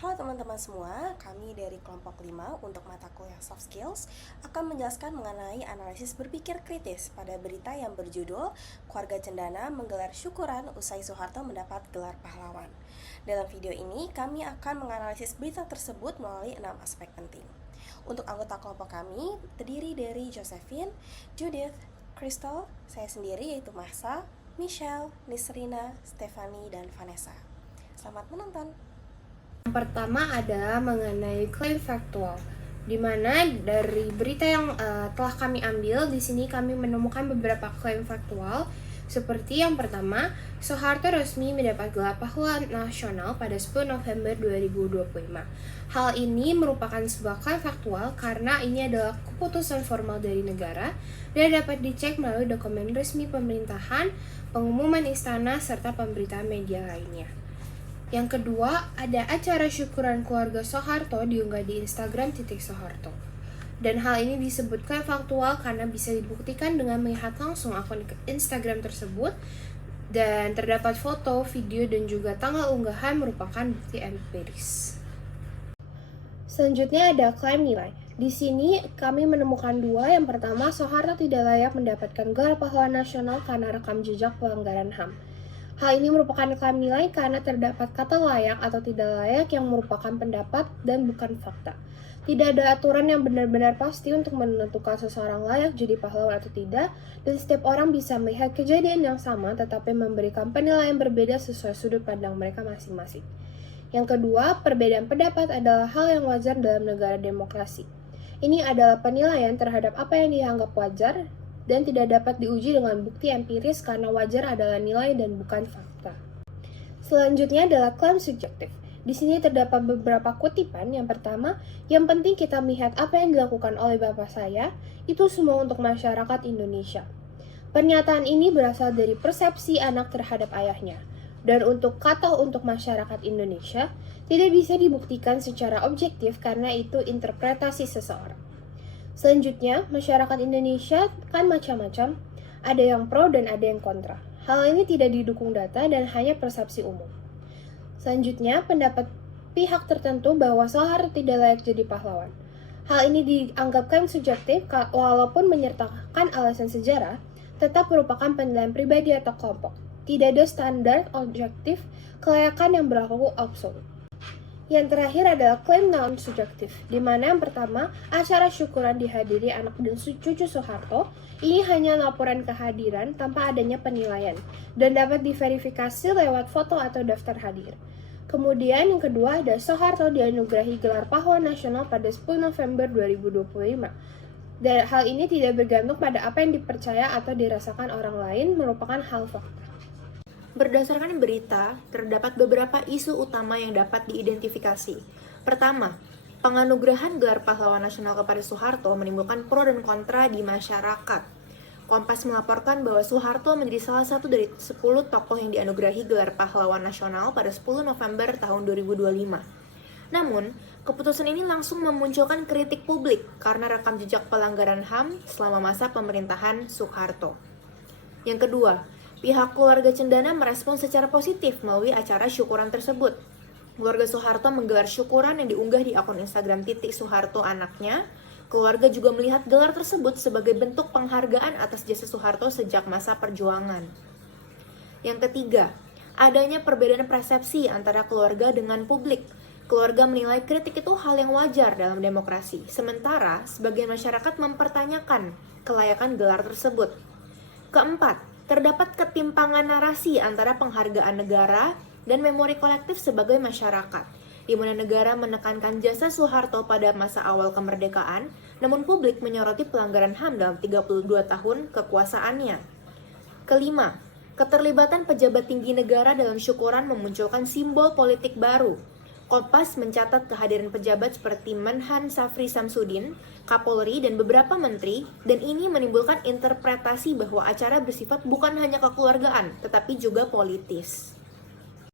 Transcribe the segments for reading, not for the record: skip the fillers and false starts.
Halo teman-teman semua, kami dari kelompok 5 untuk mata kuliah Soft Skills akan menjelaskan mengenai analisis berpikir kritis pada berita yang berjudul Keluarga Cendana menggelar syukuran usai Soeharto mendapat gelar pahlawan. Dalam video ini, kami akan menganalisis berita tersebut melalui 6 aspek penting. Untuk anggota kelompok kami, terdiri dari Josephine, Judith, Crystal, saya sendiri yaitu Mahsa, Michelle, Nisrina, Stephanie, dan Vanessa. Selamat menonton! Yang pertama adalah mengenai klaim faktual, di mana dari berita yang telah kami ambil di sini kami menemukan beberapa klaim faktual. Seperti yang pertama, Soeharto resmi mendapat gelar pahlawan nasional pada 10 November 2025. Hal ini merupakan sebuah klaim faktual karena ini adalah keputusan formal dari negara dan dapat dicek melalui dokumen resmi pemerintahan, pengumuman istana, serta pemberitaan media lainnya. Yang kedua, ada acara syukuran keluarga Soeharto diunggah di Instagram _Soeharto. Dan hal ini disebutkan faktual karena bisa dibuktikan dengan melihat langsung akun Instagram tersebut dan terdapat foto, video, dan juga tanggal unggahan merupakan bukti empiris. Selanjutnya ada klaim nilai. Di sini kami menemukan dua. Yang pertama, Soeharto tidak layak mendapatkan gelar pahlawan nasional karena rekam jejak pelanggaran HAM. Hal ini merupakan klaim nilai karena terdapat kata layak atau tidak layak yang merupakan pendapat dan bukan fakta. Tidak ada aturan yang benar-benar pasti untuk menentukan seseorang layak jadi pahlawan atau tidak, dan setiap orang bisa melihat kejadian yang sama tetapi memberikan penilaian berbeda sesuai sudut pandang mereka masing-masing. Yang kedua, perbedaan pendapat adalah hal yang wajar dalam negara demokrasi. Ini adalah penilaian terhadap apa yang dianggap wajar dan tidak dapat diuji dengan bukti empiris karena wajar adalah nilai dan bukan fakta. Selanjutnya adalah klaim subjektif. Di sini terdapat beberapa kutipan. Yang pertama, yang penting kita melihat apa yang dilakukan oleh bapak saya, itu semua untuk masyarakat Indonesia. Pernyataan ini berasal dari persepsi anak terhadap ayahnya. Dan untuk kata untuk masyarakat Indonesia, tidak bisa dibuktikan secara objektif karena itu interpretasi seseorang. Selanjutnya, masyarakat Indonesia kan macam-macam, ada yang pro dan ada yang kontra. Hal ini tidak didukung data dan hanya persepsi umum. Selanjutnya, pendapat pihak tertentu bahwa Soeharto tidak layak jadi pahlawan. Hal ini dianggap klaim subjektif walaupun menyertakan alasan sejarah, tetap merupakan penilaian pribadi atau kelompok. Tidak ada standar objektif kelayakan yang berlaku absolut. Yang terakhir adalah klaim non-subjektif, di mana yang pertama, acara syukuran dihadiri anak dan cucu Soeharto. Ini hanya laporan kehadiran tanpa adanya penilaian, dan dapat diverifikasi lewat foto atau daftar hadir. Kemudian yang kedua ada Soeharto dianugerahi gelar pahlawan nasional pada 10 November 2025. Dan hal ini tidak bergantung pada apa yang dipercaya atau dirasakan orang lain, merupakan hal fakta. Berdasarkan berita, terdapat beberapa isu utama yang dapat diidentifikasi. Pertama, penganugerahan gelar pahlawan nasional kepada Soeharto menimbulkan pro dan kontra di masyarakat. Kompas melaporkan bahwa Soeharto menjadi salah satu dari 10 tokoh yang dianugerahi gelar pahlawan nasional pada 10 November tahun 2025. Namun, keputusan ini langsung memunculkan kritik publik karena rekam jejak pelanggaran HAM selama masa pemerintahan Soeharto. Yang kedua, pihak keluarga Cendana merespon secara positif melalui acara syukuran tersebut. Keluarga Soeharto menggelar syukuran yang diunggah di akun Instagram _Soeharto anaknya. Keluarga juga melihat gelar tersebut sebagai bentuk penghargaan atas jasa Soeharto sejak masa perjuangan. Yang ketiga, adanya perbedaan persepsi antara keluarga dengan publik. Keluarga menilai kritik itu hal yang wajar dalam demokrasi, sementara sebagian masyarakat mempertanyakan kelayakan gelar tersebut. Keempat, terdapat ketimpangan narasi antara penghargaan negara dan memori kolektif sebagai masyarakat, di mana negara menekankan jasa Soeharto pada masa awal kemerdekaan, namun publik menyoroti pelanggaran HAM dalam 32 tahun kekuasaannya. Kelima, keterlibatan pejabat tinggi negara dalam syukuran memunculkan simbol politik baru. Kompas mencatat kehadiran pejabat seperti Menhan Safri Samsudin, Kapolri, dan beberapa menteri, dan ini menimbulkan interpretasi bahwa acara bersifat bukan hanya kekeluargaan, tetapi juga politis.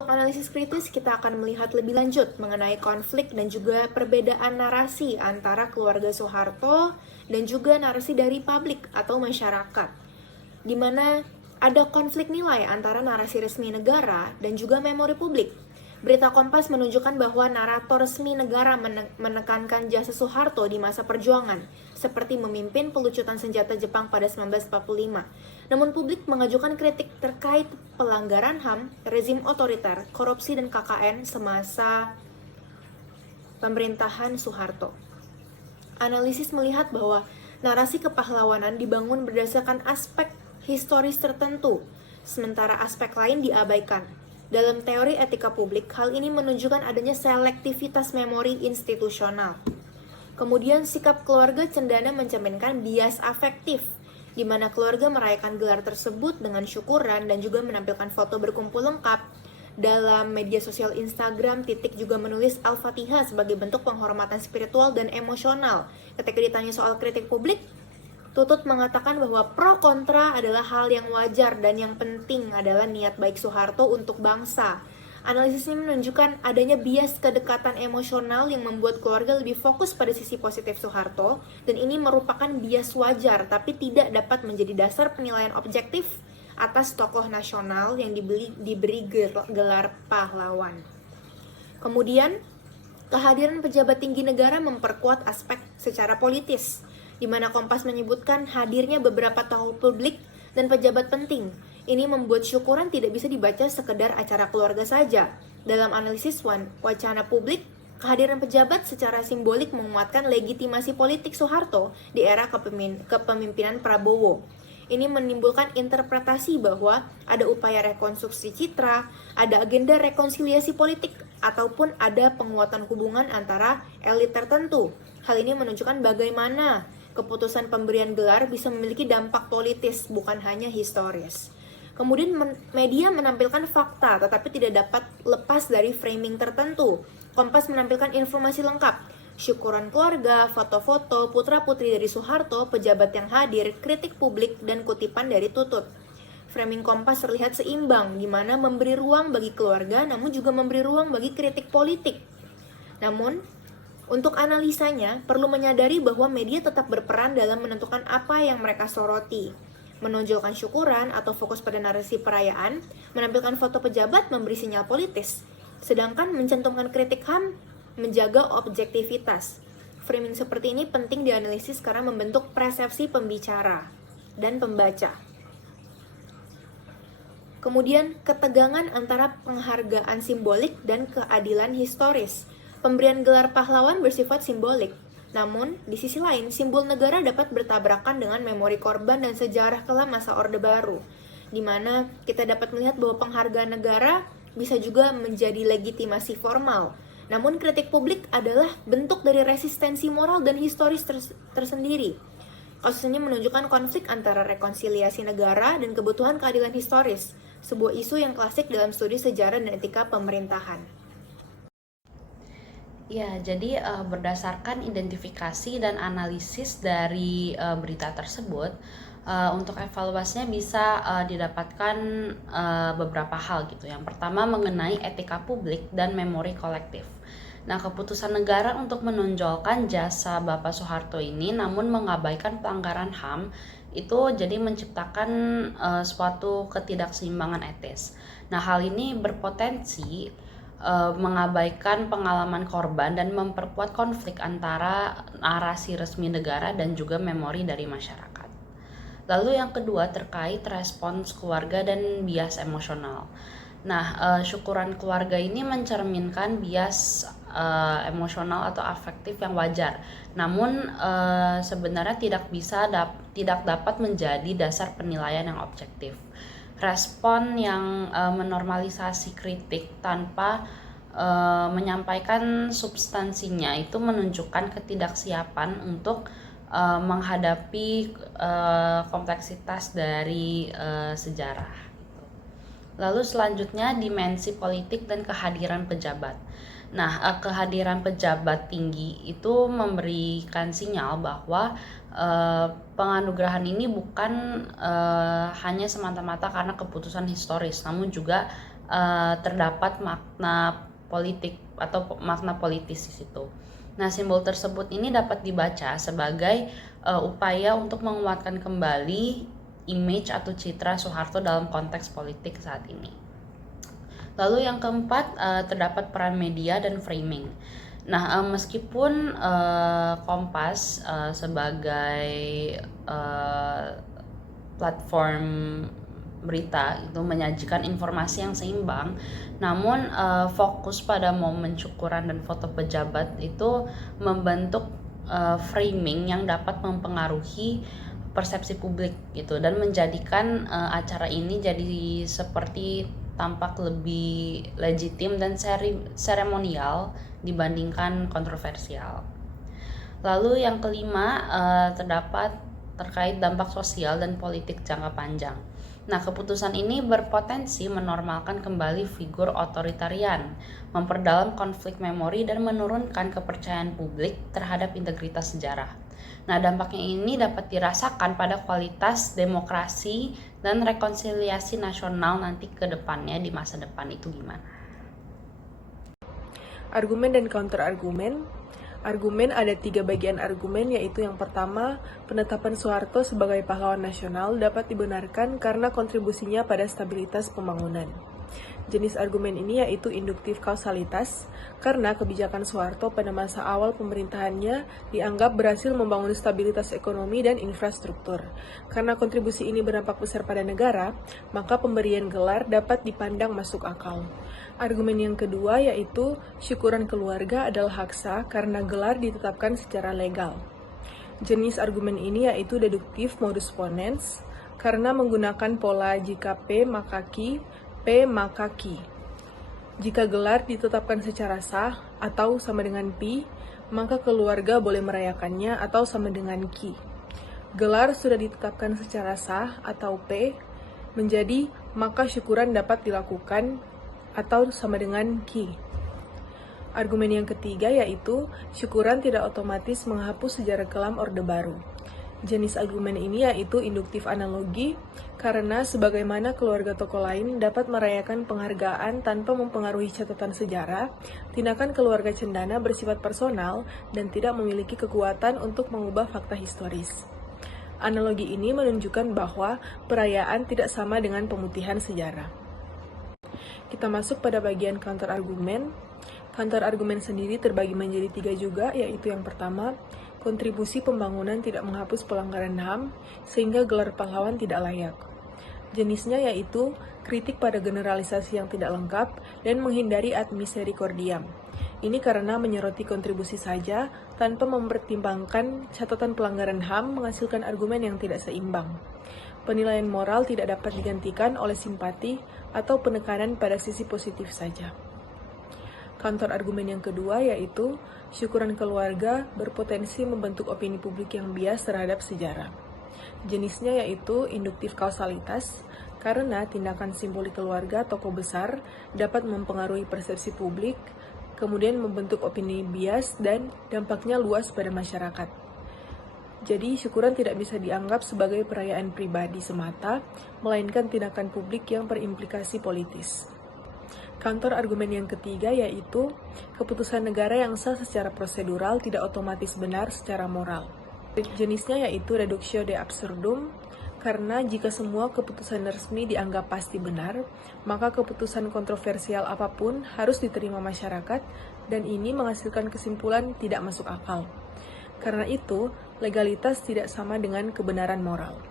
Untuk analisis kritis, kita akan melihat lebih lanjut mengenai konflik dan juga perbedaan narasi antara keluarga Soeharto dan juga narasi dari publik atau masyarakat, di mana ada konflik nilai antara narasi resmi negara dan juga memori publik. Berita Kompas menunjukkan bahwa narator resmi negara menekankan jasa Soeharto di masa perjuangan, seperti memimpin pelucutan senjata Jepang pada 1945. Namun publik mengajukan kritik terkait pelanggaran HAM, rezim otoriter, korupsi, dan KKN semasa pemerintahan Soeharto. Analisis melihat bahwa narasi kepahlawanan dibangun berdasarkan aspek historis tertentu, sementara aspek lain diabaikan. Dalam teori etika publik, hal ini menunjukkan adanya selektivitas memori institusional. Kemudian, sikap keluarga cendana mencerminkan bias afektif, di mana keluarga merayakan gelar tersebut dengan syukuran dan juga menampilkan foto berkumpul lengkap. Dalam media sosial Instagram, Titik juga menulis Al-Fatihah sebagai bentuk penghormatan spiritual dan emosional. Ketika ditanya soal kritik publik, Tutut mengatakan bahwa pro kontra adalah hal yang wajar dan yang penting adalah niat baik Soeharto untuk bangsa. Analisisnya menunjukkan adanya bias kedekatan emosional yang membuat keluarga lebih fokus pada sisi positif Soeharto, dan ini merupakan bias wajar tapi tidak dapat menjadi dasar penilaian objektif atas tokoh nasional yang diberi gelar pahlawan. Kemudian, kehadiran pejabat tinggi negara memperkuat aspek secara politis, di mana Kompas menyebutkan hadirnya beberapa tokoh publik dan pejabat penting. Ini membuat syukuran tidak bisa dibaca sekedar acara keluarga saja. Dalam analisis wacana publik, kehadiran pejabat secara simbolik menguatkan legitimasi politik Soeharto di era kepemimpinan Prabowo. Ini menimbulkan interpretasi bahwa ada upaya rekonstruksi citra, ada agenda rekonsiliasi politik, ataupun ada penguatan hubungan antara elit tertentu. Hal ini menunjukkan bagaimana keputusan pemberian gelar bisa memiliki dampak politis, bukan hanya historis. Kemudian media menampilkan fakta, tetapi tidak dapat lepas dari framing tertentu. Kompas menampilkan informasi lengkap, syukuran keluarga, foto-foto, putra-putri dari Soeharto, pejabat yang hadir, kritik publik, dan kutipan dari Tutut. Framing Kompas terlihat seimbang, di mana memberi ruang bagi keluarga, namun juga memberi ruang bagi kritik politik. Namun, untuk analisanya, perlu menyadari bahwa media tetap berperan dalam menentukan apa yang mereka soroti. Menonjolkan syukuran atau fokus pada narasi perayaan, menampilkan foto pejabat memberi sinyal politis, sedangkan mencantumkan kritik HAM menjaga objektivitas. Framing seperti ini penting dianalisis karena membentuk persepsi pembicara dan pembaca. Kemudian, ketegangan antara penghargaan simbolik dan keadilan historis. Pemberian gelar pahlawan bersifat simbolik. Namun, di sisi lain, simbol negara dapat bertabrakan dengan memori korban dan sejarah kelam masa Orde Baru, di mana kita dapat melihat bahwa penghargaan negara bisa juga menjadi legitimasi formal. Namun, kritik publik adalah bentuk dari resistensi moral dan historis tersendiri. Kasus ini menunjukkan konflik antara rekonsiliasi negara dan kebutuhan keadilan historis, sebuah isu yang klasik dalam studi sejarah dan etika pemerintahan. Ya, jadi berdasarkan identifikasi dan analisis dari berita tersebut, untuk evaluasinya bisa didapatkan beberapa hal gitu. Yang pertama mengenai etika publik dan memori kolektif. Nah, keputusan negara untuk menonjolkan jasa Bapak Soeharto ini namun mengabaikan pelanggaran HAM itu jadi menciptakan suatu ketidakseimbangan etis. Nah, hal ini berpotensi mengabaikan pengalaman korban dan memperkuat konflik antara narasi resmi negara dan juga memori dari masyarakat. Lalu yang kedua terkait respons keluarga dan bias emosional. Nah, syukuran keluarga ini mencerminkan bias emosional atau afektif yang wajar. Namun sebenarnya tidak dapat menjadi dasar penilaian yang objektif. Respon yang menormalisasi kritik tanpa menyampaikan substansinya itu menunjukkan ketidaksiapan untuk menghadapi kompleksitas dari sejarah. Lalu selanjutnya dimensi politik dan kehadiran pejabat. Nah, kehadiran pejabat tinggi itu memberikan sinyal bahwa penganugerahan ini bukan hanya semata-mata karena keputusan historis, namun juga terdapat makna politik atau makna politis di situ. Nah, simbol tersebut ini dapat dibaca sebagai upaya untuk menguatkan kembali image atau citra Soeharto dalam konteks politik saat ini. Lalu yang keempat, terdapat peran media dan framing. Nah, meskipun Kompas sebagai platform berita itu menyajikan informasi yang seimbang, namun fokus pada momen syukuran dan foto pejabat itu membentuk framing yang dapat mempengaruhi persepsi publik gitu, dan menjadikan acara ini jadi seperti tampak lebih legitim dan seremonial dibandingkan kontroversial. Lalu yang kelima, terdapat terkait dampak sosial dan politik jangka panjang. Nah, keputusan ini berpotensi menormalkan kembali figur otoritarian, memperdalam konflik memori, dan menurunkan kepercayaan publik terhadap integritas sejarah. Nah, dampaknya ini dapat dirasakan pada kualitas demokrasi dan rekonsiliasi nasional nanti ke depannya, di masa depan itu gimana? Argumen dan counter-argumen. Argumen ada 3 bagian argumen, yaitu yang pertama, penetapan Soeharto sebagai pahlawan nasional dapat dibenarkan karena kontribusinya pada stabilitas pembangunan. Jenis argumen ini yaitu induktif kausalitas, karena kebijakan Soeharto pada masa awal pemerintahannya dianggap berhasil membangun stabilitas ekonomi dan infrastruktur. Karena kontribusi ini berdampak besar pada negara, maka pemberian gelar dapat dipandang masuk akal. Argumen yang kedua yaitu syukuran keluarga adalah hak sah karena gelar ditetapkan secara legal. Jenis argumen ini yaitu deduktif modus ponens, karena menggunakan pola jika P maka Q, P maka Q. Jika gelar ditetapkan secara sah atau sama dengan P, maka keluarga boleh merayakannya atau sama dengan Q. Gelar sudah ditetapkan secara sah atau P, menjadi maka syukuran dapat dilakukan atau sama dengan Q. Argumen yang ketiga yaitu syukuran tidak otomatis menghapus sejarah kelam Orde Baru. Jenis argumen ini yaitu induktif analogi, karena sebagaimana keluarga tokoh lain dapat merayakan penghargaan tanpa mempengaruhi catatan sejarah, tindakan keluarga Cendana bersifat personal dan tidak memiliki kekuatan untuk mengubah fakta historis. Analogi ini menunjukkan bahwa perayaan tidak sama dengan pemutihan sejarah. Kita masuk pada bagian counter argumen. Counter argumen sendiri terbagi menjadi 3 juga, yaitu yang pertama, kontribusi pembangunan tidak menghapus pelanggaran HAM sehingga gelar pahlawan tidak layak. Jenisnya yaitu kritik pada generalisasi yang tidak lengkap dan menghindari ad misericordiam. Ini karena menyoroti kontribusi saja tanpa mempertimbangkan catatan pelanggaran HAM menghasilkan argumen yang tidak seimbang. Penilaian moral tidak dapat digantikan oleh simpati atau penekanan pada sisi positif saja. Counter argumen yang kedua yaitu syukuran keluarga berpotensi membentuk opini publik yang bias terhadap sejarah. Jenisnya yaitu induktif kausalitas, karena tindakan simbolik keluarga tokoh besar dapat mempengaruhi persepsi publik, kemudian membentuk opini bias dan dampaknya luas pada masyarakat. Jadi, syukuran tidak bisa dianggap sebagai perayaan pribadi semata, melainkan tindakan publik yang berimplikasi politis. Counter argumen yang ketiga yaitu keputusan negara yang sah secara prosedural tidak otomatis benar secara moral. Jenisnya yaitu reductio de absurdum, karena jika semua keputusan resmi dianggap pasti benar, maka keputusan kontroversial apapun harus diterima masyarakat, dan ini menghasilkan kesimpulan tidak masuk akal. Karena itu, legalitas tidak sama dengan kebenaran moral.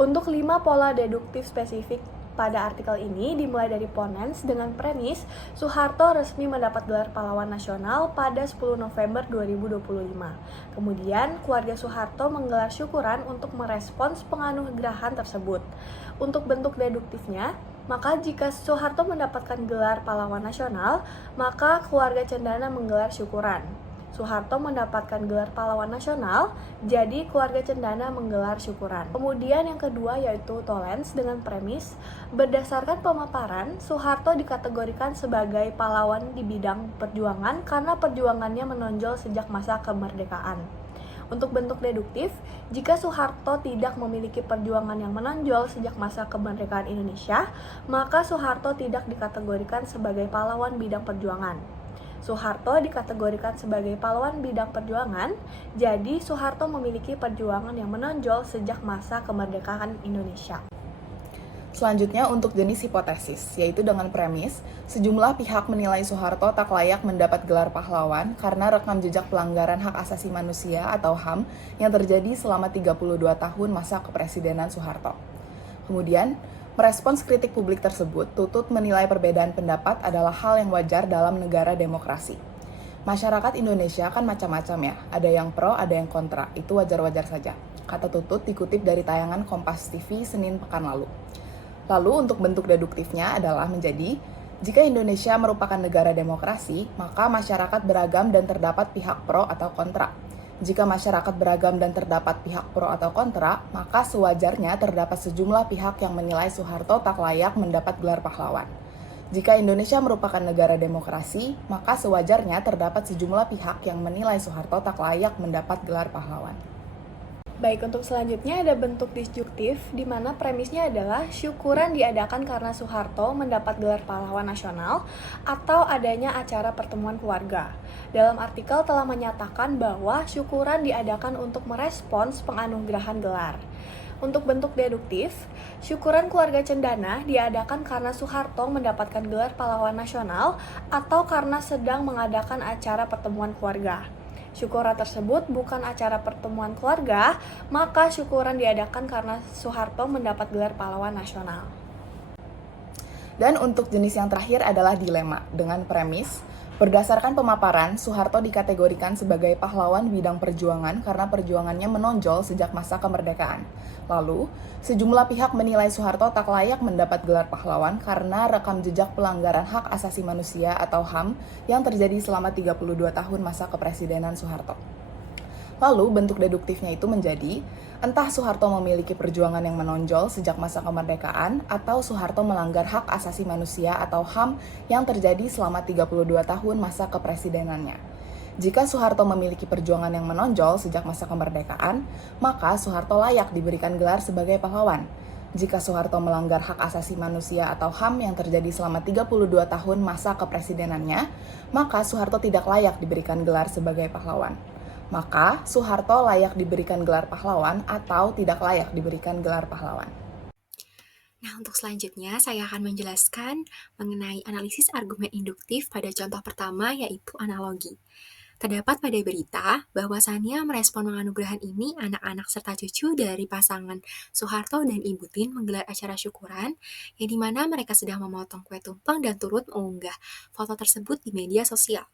Untuk 5 pola deduktif spesifik pada artikel ini dimulai dari ponens dengan premis Soeharto resmi mendapat gelar pahlawan nasional pada 10 November 2025. Kemudian, keluarga Soeharto menggelar syukuran untuk merespons penganugerahan tersebut. Untuk bentuk deduktifnya, maka jika Soeharto mendapatkan gelar pahlawan nasional, maka keluarga Cendana menggelar syukuran. Soeharto mendapatkan gelar pahlawan nasional, jadi keluarga Cendana menggelar syukuran. Kemudian yang kedua yaitu tolens dengan premis, berdasarkan pemaparan, Soeharto dikategorikan sebagai pahlawan di bidang perjuangan karena perjuangannya menonjol sejak masa kemerdekaan. Untuk bentuk deduktif, jika Soeharto tidak memiliki perjuangan yang menonjol sejak masa kemerdekaan Indonesia, maka Soeharto tidak dikategorikan sebagai pahlawan bidang perjuangan. Soeharto dikategorikan sebagai pahlawan bidang perjuangan, jadi Soeharto memiliki perjuangan yang menonjol sejak masa kemerdekaan Indonesia. Selanjutnya untuk jenis hipotesis, yaitu dengan premis, sejumlah pihak menilai Soeharto tak layak mendapat gelar pahlawan karena rekam jejak pelanggaran hak asasi manusia atau HAM yang terjadi selama 32 tahun masa kepresidenan Soeharto. Kemudian, merespons kritik publik tersebut, Tutut menilai perbedaan pendapat adalah hal yang wajar dalam negara demokrasi. Masyarakat Indonesia kan macam-macam ya, ada yang pro, ada yang kontra, itu wajar-wajar saja. Kata Tutut dikutip dari tayangan Kompas TV Senin pekan lalu. Lalu untuk bentuk deduktifnya adalah menjadi, jika Indonesia merupakan negara demokrasi, maka masyarakat beragam dan terdapat pihak pro atau kontra. Jika masyarakat beragam dan terdapat pihak pro atau kontra, maka sewajarnya terdapat sejumlah pihak yang menilai Soeharto tak layak mendapat gelar pahlawan. Jika Indonesia merupakan negara demokrasi, maka sewajarnya terdapat sejumlah pihak yang menilai Soeharto tak layak mendapat gelar pahlawan. Baik, untuk selanjutnya ada bentuk disjuktif, di mana premisnya adalah syukuran diadakan karena Soeharto mendapat gelar pahlawan nasional atau adanya acara pertemuan keluarga. Dalam artikel telah menyatakan bahwa syukuran diadakan untuk merespons penganugerahan gelar. Untuk bentuk deduktif, syukuran keluarga cendana diadakan karena Soeharto mendapatkan gelar pahlawan nasional atau karena sedang mengadakan acara pertemuan keluarga. Syukuran tersebut bukan acara pertemuan keluarga, maka syukuran diadakan karena Soeharto mendapat gelar pahlawan nasional. Dan untuk jenis yang terakhir adalah dilema, dengan premis, berdasarkan pemaparan, Soeharto dikategorikan sebagai pahlawan bidang perjuangan karena perjuangannya menonjol sejak masa kemerdekaan. Lalu, sejumlah pihak menilai Soeharto tak layak mendapat gelar pahlawan karena rekam jejak pelanggaran hak asasi manusia atau HAM yang terjadi selama 32 tahun masa kepresidenan Soeharto. Lalu, bentuk deduktifnya itu menjadi, entah Soeharto memiliki perjuangan yang menonjol sejak masa kemerdekaan atau Soeharto melanggar hak asasi manusia atau HAM yang terjadi selama 32 tahun masa kepresidenannya. Jika Soeharto memiliki perjuangan yang menonjol sejak masa kemerdekaan, maka Soeharto layak diberikan gelar sebagai pahlawan. Jika Soeharto melanggar hak asasi manusia atau HAM yang terjadi selama 32 tahun masa kepresidenannya, maka Soeharto tidak layak diberikan gelar sebagai pahlawan. Maka Soeharto layak diberikan gelar pahlawan atau tidak layak diberikan gelar pahlawan. Nah, untuk selanjutnya saya akan menjelaskan mengenai analisis argumen induktif pada contoh pertama, yaitu analogi. Terdapat pada berita bahwasannya merespon penganugerahan ini anak-anak serta cucu dari pasangan Soeharto dan Ibu Tien menggelar acara syukuran yang dimana mereka sedang memotong kue tumpeng dan turut mengunggah foto tersebut di media sosial.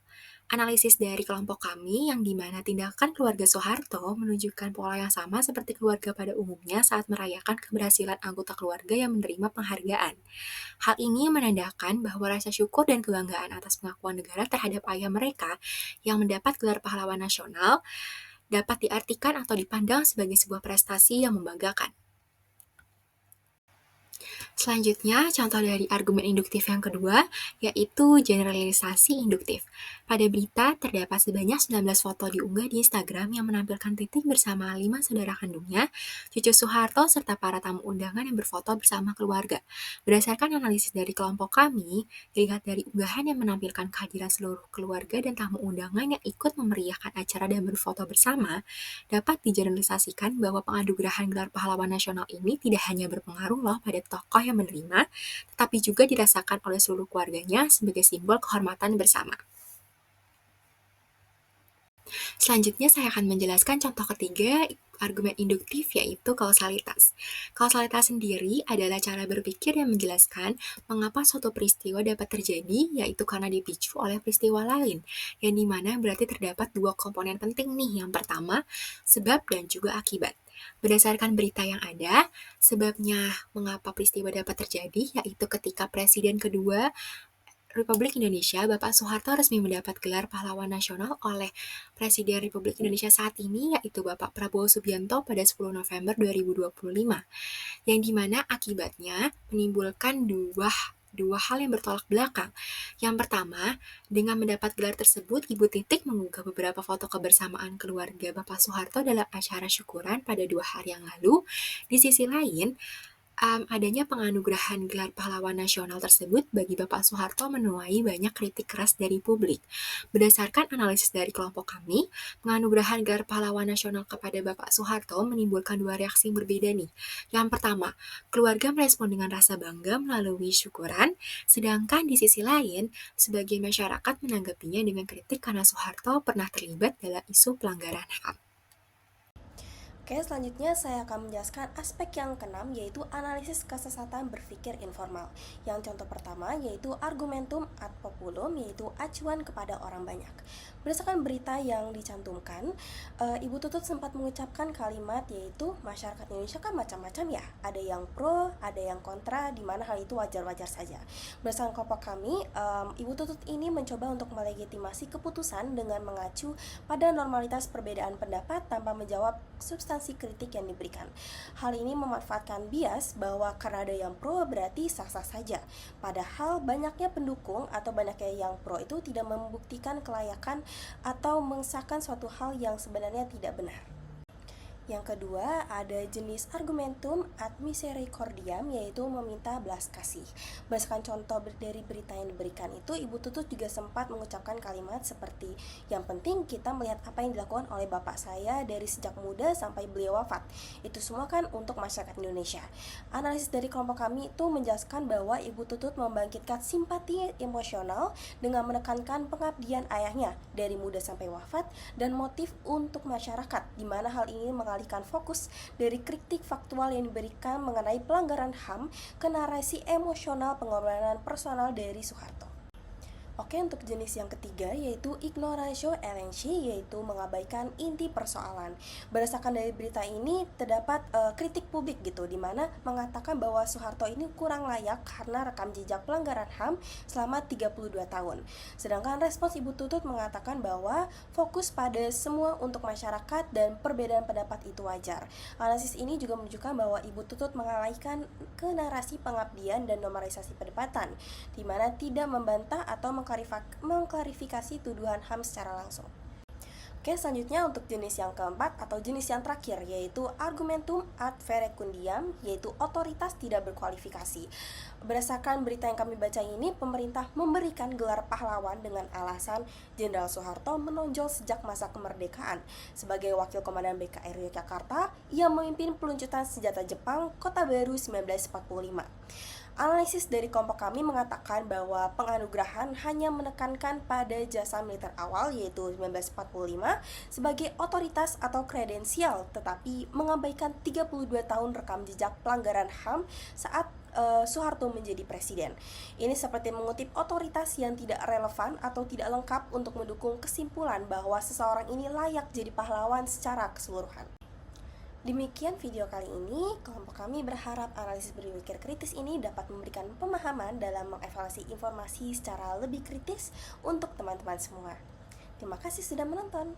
Analisis dari kelompok kami yang dimana tindakan keluarga Soeharto menunjukkan pola yang sama seperti keluarga pada umumnya saat merayakan keberhasilan anggota keluarga yang menerima penghargaan. Hal ini menandakan bahwa rasa syukur dan kebanggaan atas pengakuan negara terhadap ayah mereka yang mendapat gelar pahlawan nasional dapat diartikan atau dipandang sebagai sebuah prestasi yang membanggakan. Selanjutnya, contoh dari argumen induktif yang kedua, yaitu generalisasi induktif. Pada berita, terdapat sebanyak 19 foto diunggah di Instagram yang menampilkan Titik bersama 5 saudara kandungnya, cucu Soeharto, serta para tamu undangan yang berfoto bersama keluarga. Berdasarkan analisis dari kelompok kami, dilihat dari unggahan yang menampilkan kehadiran seluruh keluarga dan tamu undangan yang ikut memeriahkan acara dan berfoto bersama, dapat digeneralisasikan bahwa penganugerahan gelar pahlawan nasional ini tidak hanya berpengaruh loh pada tokoh yang menerima, tetapi juga dirasakan oleh seluruh keluarganya sebagai simbol kehormatan bersama. Selanjutnya saya akan menjelaskan contoh ketiga argumen induktif, yaitu kausalitas. Kausalitas sendiri adalah cara berpikir yang menjelaskan mengapa suatu peristiwa dapat terjadi, yaitu karena dipicu oleh peristiwa lain, yang dimana berarti terdapat dua komponen penting nih. Yang pertama, sebab dan juga akibat. Berdasarkan berita yang ada, sebabnya mengapa peristiwa dapat terjadi, yaitu ketika Presiden kedua Republik Indonesia, Bapak Soeharto resmi mendapat gelar pahlawan nasional oleh Presiden Republik Indonesia saat ini, yaitu Bapak Prabowo Subianto pada 10 November 2025, yang dimana akibatnya menimbulkan dua hal yang bertolak belakang. Yang pertama, dengan mendapat gelar tersebut, Ibu Titik mengunggah beberapa foto kebersamaan keluarga Bapak Soeharto dalam acara syukuran pada 2 hari yang lalu. Di sisi lain, Adanya penganugerahan gelar pahlawan nasional tersebut bagi Bapak Soeharto menuai banyak kritik keras dari publik. Berdasarkan analisis dari kelompok kami, penganugerahan gelar pahlawan nasional kepada Bapak Soeharto menimbulkan dua reaksi yang berbeda nih. Yang pertama, keluarga merespon dengan rasa bangga melalui syukuran, sedangkan di sisi lain, sebagian masyarakat menanggapinya dengan kritik karena Soeharto pernah terlibat dalam isu pelanggaran HAM. Oke, selanjutnya saya akan menjelaskan aspek yang keenam, yaitu analisis kesesatan berpikir informal. Yang contoh pertama yaitu argumentum ad populum, yaitu acuan kepada orang banyak. Berdasarkan berita yang dicantumkan, Ibu Tutut sempat mengucapkan kalimat yaitu masyarakat Indonesia kan macam-macam ya, ada yang pro, ada yang kontra, di mana hal itu wajar-wajar saja. Berdasarkan kelompok kami, Ibu Tutut ini mencoba untuk melegitimasi keputusan dengan mengacu pada normalitas perbedaan pendapat tanpa menjawab substansi kritik yang diberikan. Hal ini memanfaatkan bias bahwa karena ada yang pro berarti sah-sah saja. Padahal banyaknya pendukung atau banyaknya yang pro itu tidak membuktikan kelayakan atau mengesahkan suatu hal yang sebenarnya tidak benar. Yang kedua, ada jenis argumentum ad misericordiam, yaitu meminta belas kasih. Berdasarkan contoh dari berita yang diberikan itu, Ibu Tutut juga sempat mengucapkan kalimat seperti, yang penting kita melihat apa yang dilakukan oleh bapak saya dari sejak muda sampai beliau wafat. Itu semua kan untuk masyarakat Indonesia. Analisis dari kelompok kami itu menjelaskan bahwa Ibu Tutut membangkitkan simpati emosional dengan menekankan pengabdian ayahnya dari muda sampai wafat dan motif untuk masyarakat, di mana hal ini mengalihkan fokus dari kritik faktual yang diberikan mengenai pelanggaran HAM ke narasi emosional pengorbanan personal dari Soeharto. Oke, untuk jenis yang ketiga yaitu ignoratio elenchi, yaitu mengabaikan inti persoalan. Berdasarkan dari berita ini terdapat kritik publik gitu, dimana mengatakan bahwa Soeharto ini kurang layak karena rekam jejak pelanggaran HAM selama 32 tahun. Sedangkan respons Ibu Tutut mengatakan bahwa fokus pada semua untuk masyarakat dan perbedaan pendapat itu wajar. Analisis ini juga menunjukkan bahwa Ibu Tutut mengalihkan ke narasi pengabdian dan normalisasi perdebatan, dimana tidak membantah atau mengklarifikasi tuduhan HAM secara langsung. Oke, selanjutnya untuk jenis yang keempat atau jenis yang terakhir yaitu argumentum ad verecundiam, yaitu otoritas tidak berkualifikasi. Berdasarkan berita yang kami baca ini, pemerintah memberikan gelar pahlawan dengan alasan Jenderal Soeharto menonjol sejak masa kemerdekaan. Sebagai wakil komandan BKR Yogyakarta, ia memimpin peluncuran senjata Jepang Kota Baru 1945. Analisis dari kelompok kami mengatakan bahwa penganugerahan hanya menekankan pada jasa militer awal yaitu 1945 sebagai otoritas atau kredensial, tetapi mengabaikan 32 tahun rekam jejak pelanggaran HAM saat Soeharto menjadi presiden. Ini seperti mengutip otoritas yang tidak relevan atau tidak lengkap untuk mendukung kesimpulan bahwa seseorang ini layak jadi pahlawan secara keseluruhan. Demikian video kali ini, kelompok kami berharap analisis berpikir kritis ini dapat memberikan pemahaman dalam mengevaluasi informasi secara lebih kritis untuk teman-teman semua. Terima kasih sudah menonton.